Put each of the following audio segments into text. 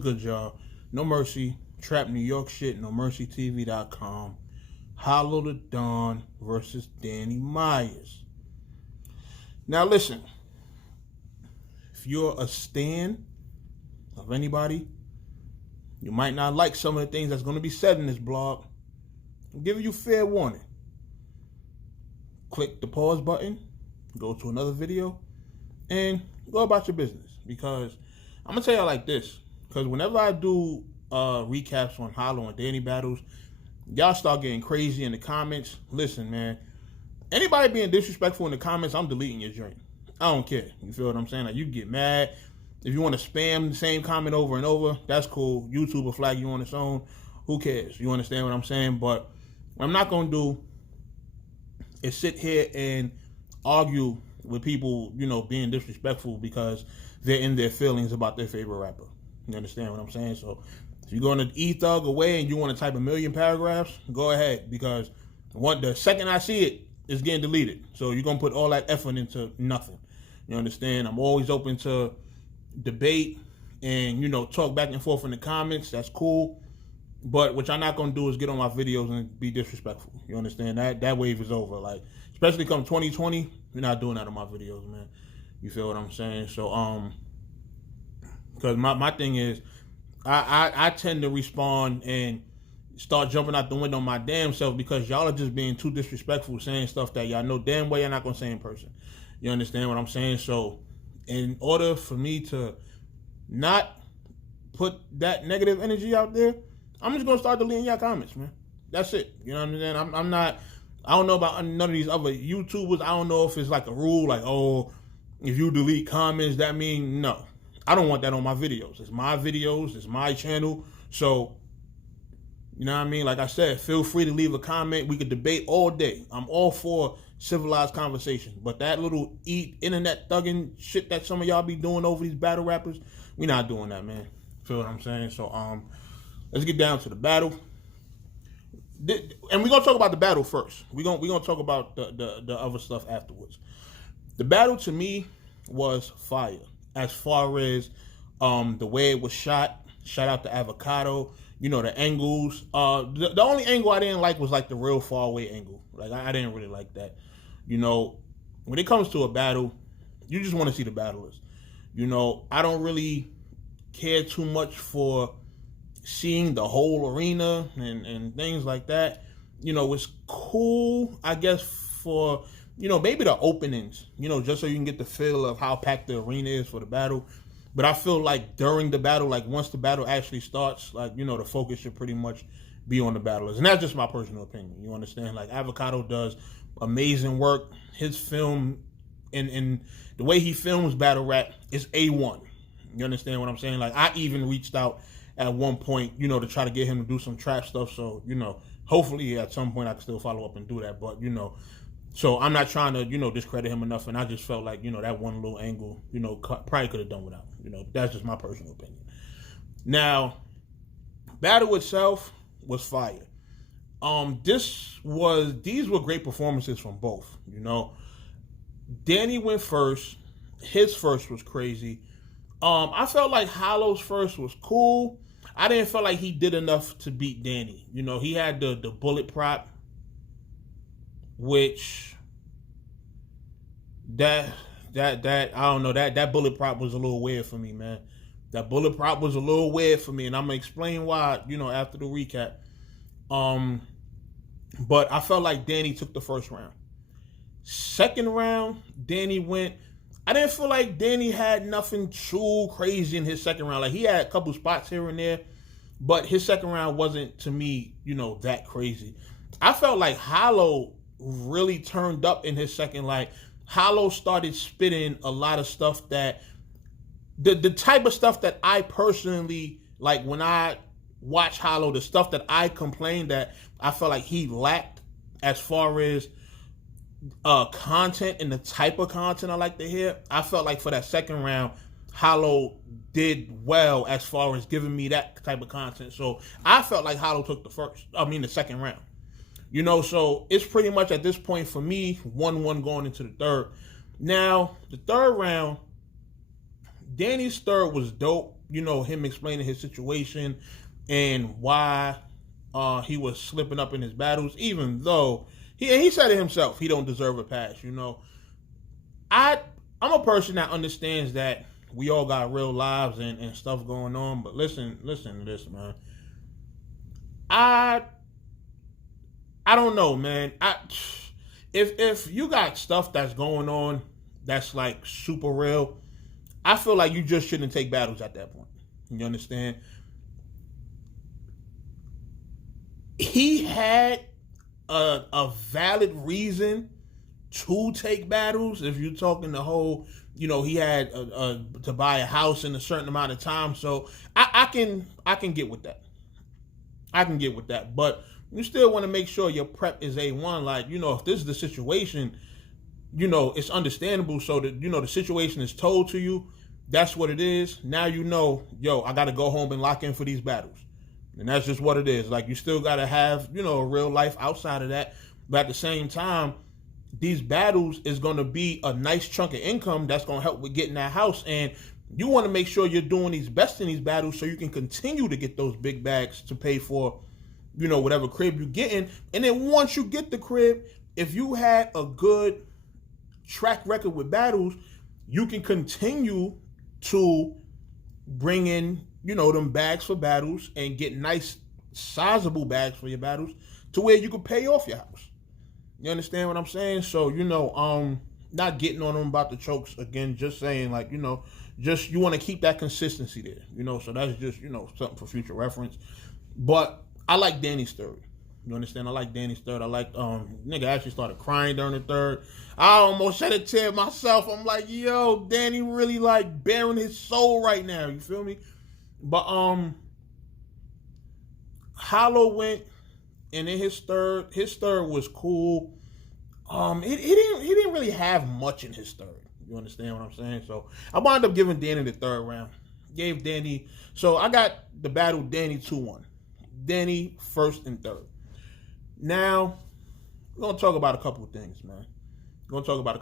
good, y'all? No Mercy, Trap New York shit, NoMercyTV.com. Hollow the Don versus Danny Myers. Now listen, if you're a stan of anybody, you might not like some of the things that's going to be said in this blog. I'm giving you fair warning. Click the pause button, go to another video, and go about your business. Because I'm going to tell you like this. Because whenever I do recaps on Hollow and Danny battles, y'all start getting crazy in the comments. Listen, man. Anybody being disrespectful in the comments, I'm deleting your joint. I don't care. You feel what I'm saying? Like, you get mad. If you want to spam the same comment over and over, that's cool. YouTube will flag you on its own. Who cares? You understand what I'm saying? But what I'm not going to do is sit here and argue with people, you know, being disrespectful because they're in their feelings about their favorite rapper. You understand what I'm saying? So if you're going to E-Thug away and you want to type a million paragraphs, go ahead. Because the second I see it, it's getting deleted. So you're going to put all that effort into nothing. You understand? I'm always open to debate and, you know, talk back and forth in the comments. That's cool. But what y'all not going to do is get on my videos and be disrespectful. You understand? That wave is over. Like, especially come 2020, we're not doing that on my videos, man. You feel what I'm saying? So, because my thing is, I tend to respond and start jumping out the window on my damn self because y'all are just being too disrespectful, saying stuff that y'all know damn well you're not going to say in person. You understand what I'm saying? So, in order for me to not put that negative energy out there, I'm just going to start deleting y'all comments, man. That's it. You know what I'm saying? I'm not, I don't know about none of these other YouTubers. I don't know if it's like a rule, like, oh, if you delete comments, that means no. I don't want that on my videos. It's my videos. It's my channel. So, you know what I mean? Like I said, feel free to leave a comment. We could debate all day. I'm all for civilized conversation. But that little internet thugging shit that some of y'all be doing over these battle rappers, we not doing that, man. Feel what I'm saying? So, let's get down to the battle. And we're going to talk about the battle first. We're gonna talk about the other stuff afterwards. The battle, to me, was fire. As far as the way it was shot. Shout out to Avocado. You know, the angles. The only angle I didn't like was like the real far away angle. Like, I didn't really like that. You know, when it comes to a battle, you just want to see the battlers. You know, I don't really care too much for seeing the whole arena and things like that. You know, it's cool, I guess, for, you know, maybe the openings, you know, just so you can get the feel of how packed the arena is for the battle. But I feel like during the battle, like once the battle actually starts, like, you know, the focus should pretty much be on the battlers. And that's just my personal opinion. You understand? Like, Avocado does amazing work. His film and the way he films battle rap is A1. You understand what I'm saying? Like, I even reached out at one point, you know, to try to get him to do some trap stuff. So, you know, hopefully at some point I can still follow up and do that. But, you know, so I'm not trying to, you know, discredit him enough. And I just felt like, you know, that one little angle, you know, probably could have done without. You know, that's just my personal opinion. Now, battle itself was fire. These were great performances from both. You know, Danny went first. His first was crazy. I felt like Hollow's first was cool. I didn't feel like he did enough to beat Danny. You know, he had the bullet prop, which that I don't know, that bullet prop was a little weird for me, man. That bullet prop was a little weird for me, and I'm gonna explain why, you know, after the recap. But I felt like Danny took the first round. Second round, Danny went. I didn't feel like Danny had nothing too crazy in his second round. Like, he had a couple spots here and there, but his second round wasn't, to me, you know, that crazy. I felt like Hollow really turned up in his second. Like, Hollow started spitting a lot of stuff that, the type of stuff that I personally, like, when I watch Hollow, the stuff that I complained that I felt like he lacked as far as content and the type of content I like to hear. I felt like for that second round, Hollow did well as far as giving me that type of content. So I felt like Hollow took the second round. You know, so it's pretty much at this point for me, 1-1 going into the third. Now, the third round, Danny's third was dope. him explaining his situation and why he was slipping up in his battles, even though he said it himself, he don't deserve a pass. I'm a person that understands that we all got real lives and stuff going on, but listen to this, man. I don't know, man. If you got stuff that's going on that's like super real, I feel like you just shouldn't take battles at that point. You understand? He had a valid reason to take battles. If you're talking the whole, he had to buy a house in a certain amount of time. So I can get with that. I can get with that. But you still want to make sure your prep is A1. Like, if this is the situation, it's understandable. So that, the situation is told to you. That's what it is. Now I got to go home and lock in for these battles. And that's just what it is. Like, you still got to have, a real life outside of that. But at the same time, these battles is going to be a nice chunk of income that's going to help with getting that house. And you want to make sure you're doing these best in these battles so you can continue to get those big bags to pay for, whatever crib you're getting. And then once you get the crib, if you had a good track record with battles, you can continue to bring in, them bags for battles and get nice, sizable bags for your battles to where you can pay off your house. You understand what I'm saying? So, not getting on them about the chokes again, just saying like, just you want to keep that consistency there, so that's just, something for future reference. But I like Danny's third. You understand? I like Danny's third. I like, nigga actually started crying during the third. I almost shed a tear myself. I'm like, yo, Danny really like bearing his soul right now. You feel me? But, Hollow went, and then his third was cool. He didn't really have much in his third. You understand what I'm saying? So I wound up giving Danny the third round. Gave Danny, so I got the battle Danny 2-1. Danny first and third. Now, we're going to talk about a couple of things, man. Let's talk about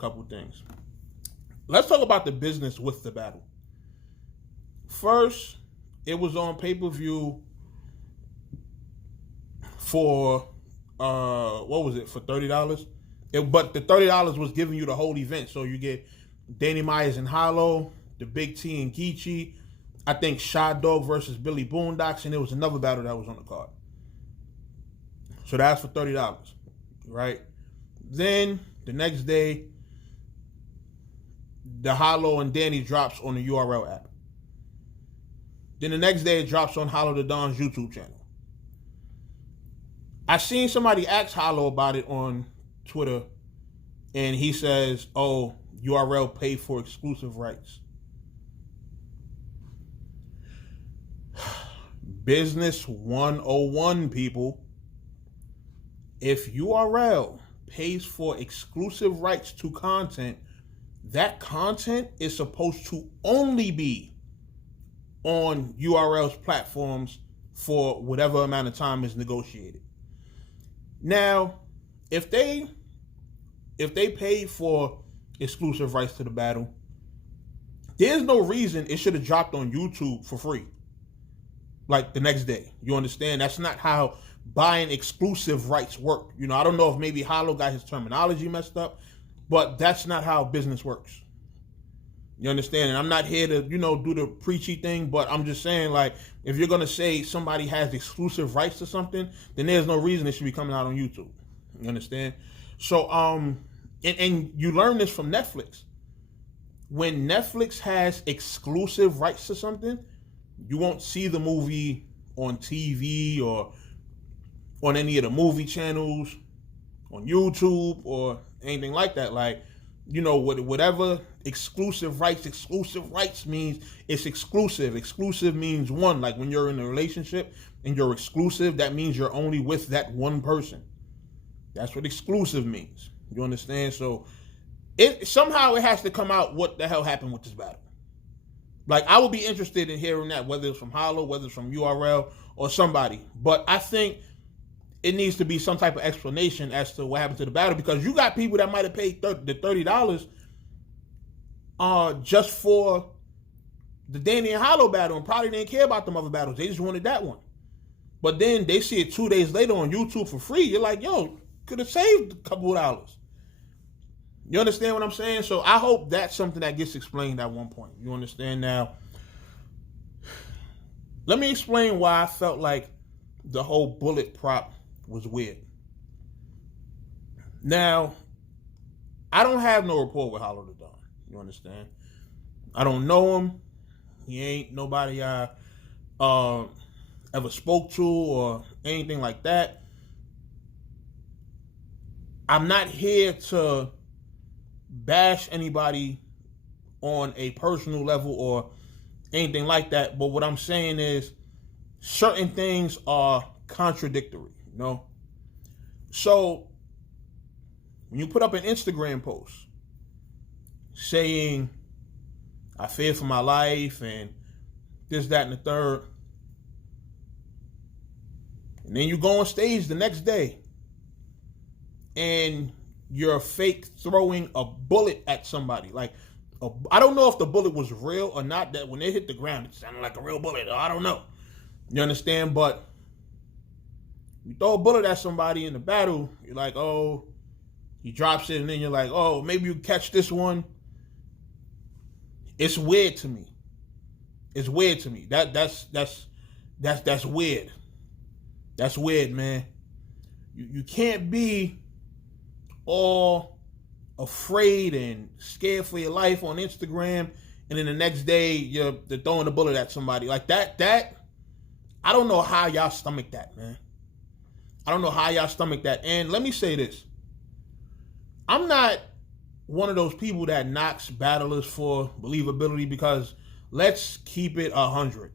the business with the battle. First, it was on pay-per-view for, what was it, for $30? But the $30 was giving you the whole event. So you get Danny Myers and Hollow, the Big T and Geechee, I think Shot Dog versus Billy Boondocks, and there was another battle that was on the card. So that's for $30, right? Then the next day, the Hollow and Danny drops on the URL app. Then the next day it drops on Hollow the Don's YouTube channel. I seen somebody ask Hollow about it on Twitter, and he says, oh, URL pay for exclusive rights. Business 101, people. If URL pays for exclusive rights to content, that content is supposed to only be on URL's platforms for whatever amount of time is negotiated. Now, if they pay for exclusive rights to the battle, there's no reason it should have dropped on YouTube for free, like the next day. You understand? That's not how buying exclusive rights work. I don't know if maybe Hollow got his terminology messed up, but that's not how business works. You understand? And I'm not here to, do the preachy thing, but I'm just saying, like, if you're going to say somebody has exclusive rights to something, then there's no reason it should be coming out on YouTube. You understand? So, and you learn this from Netflix. When Netflix has exclusive rights to something, you won't see the movie on TV or on any of the movie channels, on YouTube or anything like that. Like, whatever exclusive rights means, it's exclusive. Exclusive means one. Like when you're in a relationship and you're exclusive, that means you're only with that one person. That's what exclusive means. You understand? So somehow it has to come out what the hell happened with this battle. Like, I would be interested in hearing that, whether it's from Hollow, whether it's from URL or somebody. But I think it needs to be some type of explanation as to what happened to the battle, because you got people that might have paid the $30 just for the Danny and Hollow battle and probably didn't care about them other battles. They just wanted that one. But then they see it 2 days later on YouTube for free. You're like, yo, could have saved a couple of dollars. You understand what I'm saying? So I hope that's something that gets explained at one point. You understand? Now, let me explain why I felt like the whole Bullet prop was weird. Now, I don't have no rapport with Hollow the Don. You understand? I don't know him. He ain't nobody I ever spoke to or anything like that. I'm not here to bash anybody on a personal level or anything like that. But what I'm saying is certain things are contradictory, you know? So when you put up an Instagram post saying, I fear for my life and this, that, and the third, and then you go on stage the next day and you're fake throwing a bullet at somebody. Like, I don't know if the bullet was real or not, that when they hit the ground, it sounded like a real bullet. I don't know. You understand? But you throw a bullet at somebody in the battle, you're like, oh, he drops it, and then you're like, oh, maybe you catch this one. It's weird to me. It's weird to me. That's weird. That's weird, man. You can't be all afraid and scared for your life on Instagram, and then the next day you're throwing a bullet at somebody like that. I don't know how y'all stomach that, man. I don't know how y'all stomach that. And let me say this. I'm not one of those people that knocks battlers for believability, because let's keep it 100.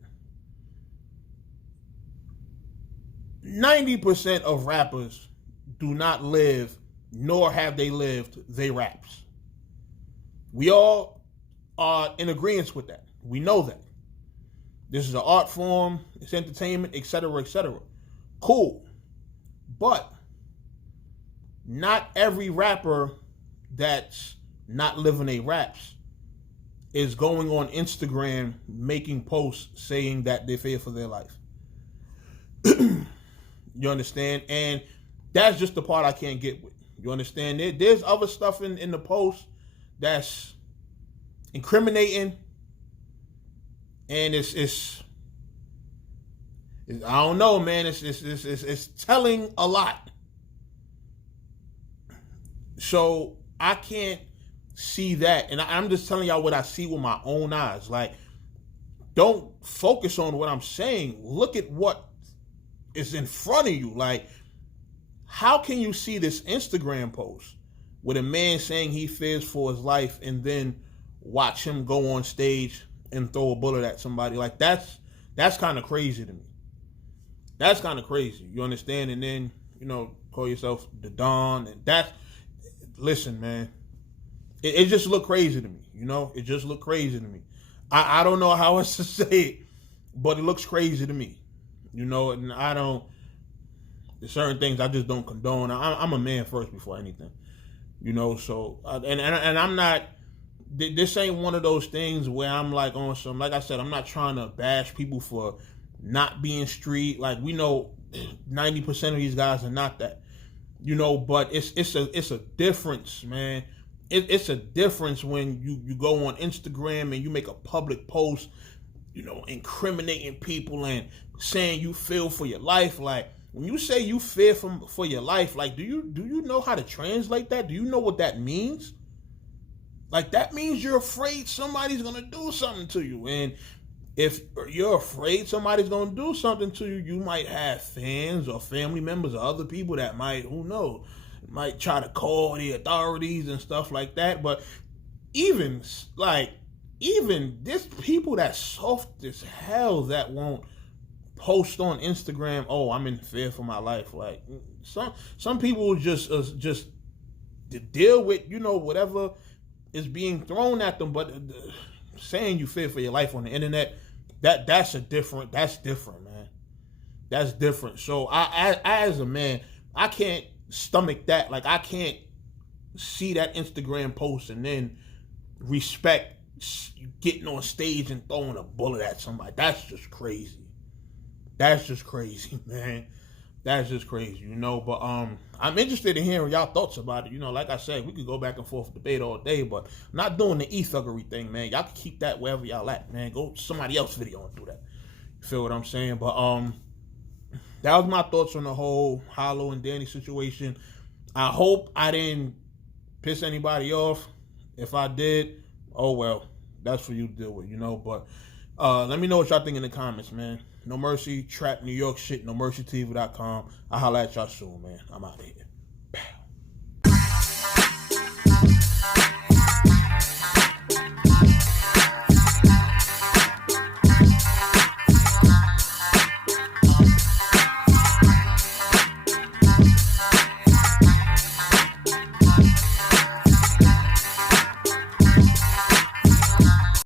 90% of rappers do not live, nor have they lived, they raps. We all are in agreement with that. We know that. This is an art form, it's entertainment, etc., etc. Cool. But not every rapper that's not living they raps is going on Instagram making posts saying that they fear for their life. You understand? And that's just the part I can't get with. You understand? There's other stuff in the post that's incriminating, and it's I don't know, man. It's telling a lot. So I can't see that, and I'm just telling y'all what I see with my own eyes. Like, don't focus on what I'm saying. Look at what is in front of you. Like, how can you see this Instagram post with a man saying he fears for his life and then watch him go on stage and throw a bullet at somebody? Like, that's kind of crazy to me. That's kind of crazy. You understand? And then, call yourself the Don, and listen, man, it just looked crazy to me. It just looked crazy to me. I don't know how else to say it, but it looks crazy to me. And there's certain things I just don't condone. I'm a man first before anything. So, and I'm not, this ain't one of those things where I'm like on some, like I said, I'm not trying to bash people for not being street. Like, we know 90% of these guys are not that. But it's a difference, man. It's a difference when you go on Instagram and you make a public post, incriminating people and saying you fear for your life. Like, when you say you fear for your life, like, do you know how to translate that? Do you know what that means? Like, that means you're afraid somebody's gonna do something to you. And if you're afraid somebody's gonna do something to you, you might have fans or family members or other people that might, who knows, might try to call the authorities and stuff like that. But even there's people that's soft as hell that won't post on Instagram, oh, I'm in fear for my life. Like, some people just deal with, whatever is being thrown at them. But saying you fear for your life on the internet, that's different, man. That's different. So I as a man, I can't stomach that. Like, I can't see that Instagram post and then respect getting on stage and throwing a bullet at somebody. That's just crazy. That's just crazy, man. That's just crazy, you know. But I'm interested in hearing y'all thoughts about it. You know, like I said, we could go back and forth debate all day, but I'm not doing the e-thuggery thing, man. Y'all can keep that wherever y'all at, man. Go to somebody else's video and do that. You feel what I'm saying? But that was my thoughts on the whole Hollow and Danny situation. I hope I didn't piss anybody off. If I did, oh well, that's for you to deal with, you know. But let me know what y'all think in the comments, man. No Mercy, Trap New York shit, NoMercyTV.com. I'll holla at y'all soon, man. I'm out of here. Pow.